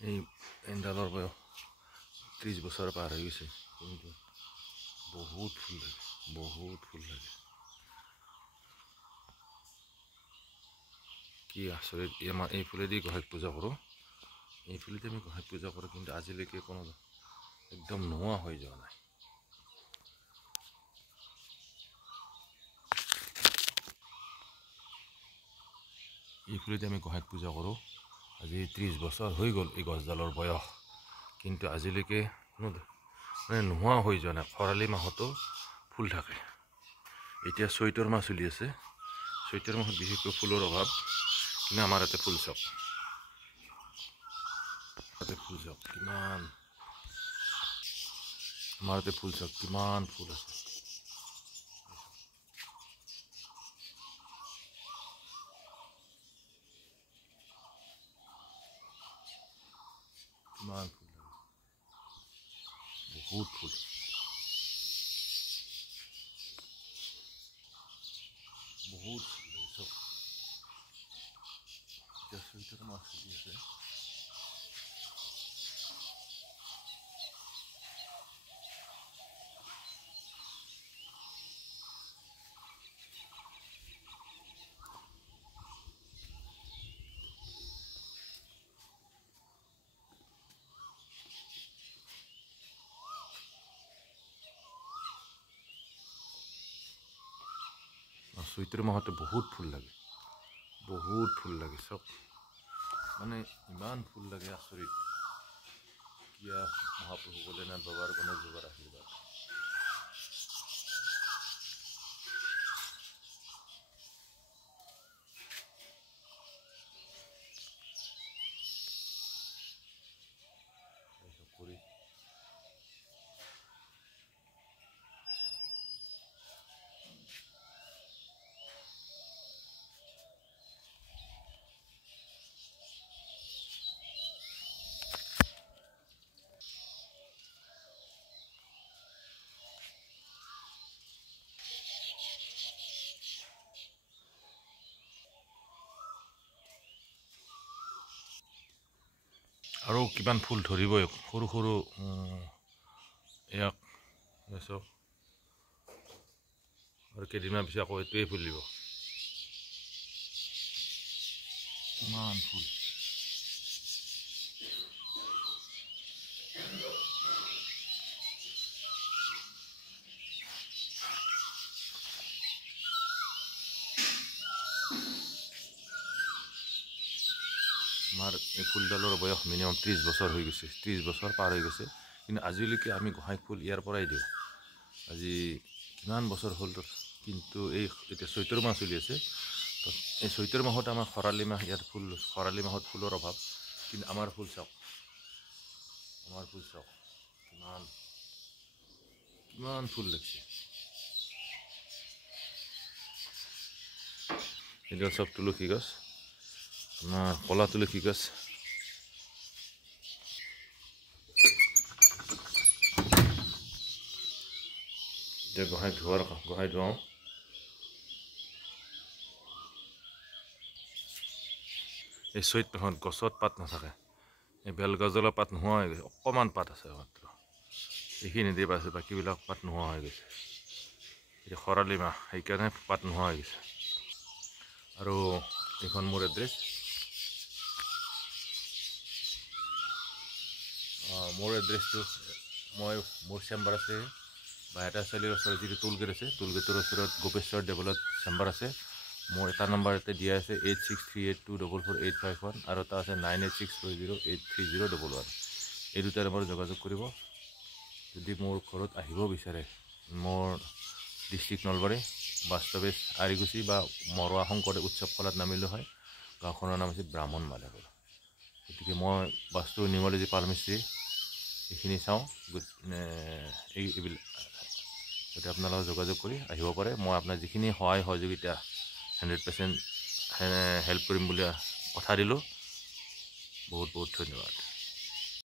এই এণ্ডালৰ বয়স 30 বছৰ পাৰ হৈ গৈছে, কিন্তু বহুত ফুল লাগে, বহুত ফুল লাগে। কি আচৰিত! আমাৰ এই ফুলেদি গোহাঁইক পূজা কৰোঁ, এই ফুলেদি আমি গোহাঁইক পূজা কৰোঁ, কিন্তু আজিলৈকে কোনো একদম নোহোৱা হৈ যোৱা নাই। এই ফুলেদি আমি গোহাঁইক পূজা কৰোঁ। আজি 30 বছৰ হৈ গ'ল এই গছডালৰ বয়স, কিন্তু আজিলৈকে কোনো মানে নোহোৱা হৈ যোৱা নাই। খৰালি মাহতো ফুল থাকে। এতিয়া চৈতৰ মাহ চলি আছে, চৈতৰ মাহত বিশেষকৈ ফুলৰ অভাৱ, কিন্তু আমাৰ ইয়াতে ফুল চাওক, ফুল চাওক কিমান, আমাৰ ইয়াতে ফুল চাওক কিমান ফুল আছে। কিমান ফুল লাগে, বহুত ফুল, বহুত ফুল লাগে চব। এতিয়া চৈতৰ মাহ চলি আছে, চৈত্ৰ মাহতে বহুত ফুল লাগে, বহুত ফুল লাগে চব, মানে ইমান ফুল লাগে আচৰিত। কিয়া মহাপ্ৰভু ভোলেনাথ বাবাৰ গণেশ বাবাৰ আশীৰ্বাদ। কৰি আৰু কিমান ফুল ধৰিবই, সৰু সৰু ইয়াক চাওক, আৰু কেইদিনমান পিছত আকৌ এইটোৱেই ফুলিব। কিমান ফুল, আমাৰ এই ফুলডালৰ বয়স মিনিমাম 30 বছৰ হৈ গৈছে, 30 বছৰ পাৰ হৈ গৈছে, কিন্তু আজিলৈকে আমি গোহাঁইক ফুল ইয়াৰ পৰাই দিওঁ। আজি কিমান বছৰ হ'ল, কিন্তু এই এতিয়া চৈতৰ মাহ চলি আছে, তো এই চৈতৰ মাহত আমাৰ খৰালি মাহ, ইয়াত ফুল, খৰালি মাহত ফুলৰ অভাৱ, কিন্তু আমাৰ ফুল চাওক, আমাৰ ফুল চাওক কিমান কিমান ফুল লাগিছে। এইডাল চব তুলসী গছ, আমাৰ কলা তুলসী গছ। এতিয়া গোহাঁই ধুৱাওঁ। এই চৈত মাহত গছত পাত নাথাকে, এই বেলগছডালৰ পাত নোহোৱা হৈ গৈছে, অকণমান পাত আছে মাত্ৰ, এইখিনি দি পাইছে, বাকীবিলাক পাত নোহোৱা হৈ গৈছে। এতিয়া খৰালি মাহ, সেইকাৰণে পাত নোহোৱা হৈ গৈছে। আৰু এইখন মোৰ এড্ৰেছ, মোৰ এড্ৰেছটো, মোৰ চেম্বাৰ আছে বাইহাটা চাৰিআলিৰ ওচৰত যিটো টোলগেট আছে, টোলগেটৰ ওচৰত গোপেশ্বৰ ডেভেলপ চেম্বাৰ আছে। মোৰ এটা নম্বৰ ইয়াতে দিয়া আছে 8638244851, আৰু এটা আছে 9864083011। এই দুটা নম্বৰত যোগাযোগ কৰিব। যদি মোৰ ঘৰত আহিব বিচাৰে, মোৰ ডিষ্ট্ৰিক্ট নলবাৰী, বাস্তৱেজ আৰিগুচি বা মৰুৱা শংকৰদেৱ উৎসৱ কলাত নামিলোঁ হয়। গাঁওখনৰ নাম হৈছে ব্ৰাহ্মণ মাধৱপুৰ। গতিকে মই বাস্তু নিউমলজি পালমিস্ত্ৰী এইখিনি চাওঁ, এইবিলাক গতিকে আপোনালোকে যোগাযোগ কৰি আহিব পাৰে। মই আপোনাৰ যিখিনি সহায় সহযোগিতা 100% হেল্প কৰিম বুলি কথা দিলোঁ। বহুত বহুত ধন্যবাদ।